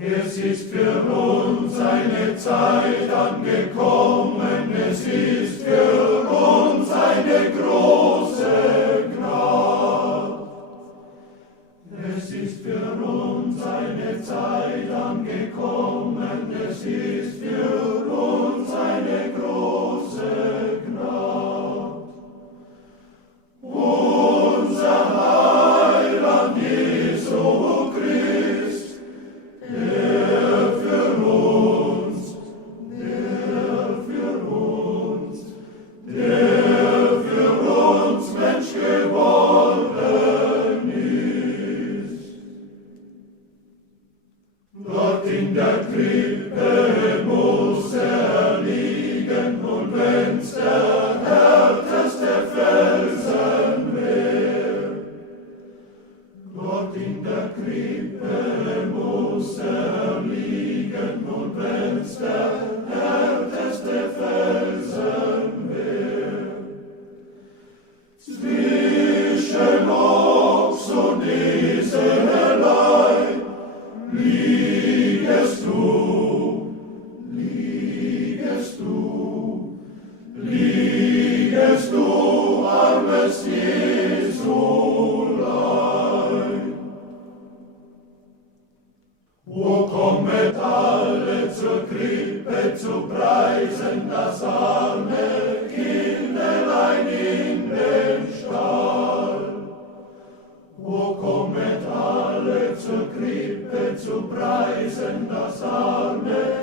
Es ist für uns eine Zeit angekommen, es ist für uns eine große Gnade. Es ist für uns eine Zeit angekommen, es ist für uns eine große Gnade. Unser Heiland Jesu Christ, der für uns, Mensch geworden ist. Dort in der Krippe muss er liegen, und wenn's der härteste Felsen wär. Dort in der Krippe muss er liegen, und wenn's der härteste Felsen wär. Zwischen Ochs und Esellein liegest du, armes Jesulein. O kommet alle zur Krippe zu preisen, das arme Kindlein in den Stall. O kommet alle zur Krippe zu preisen, das arme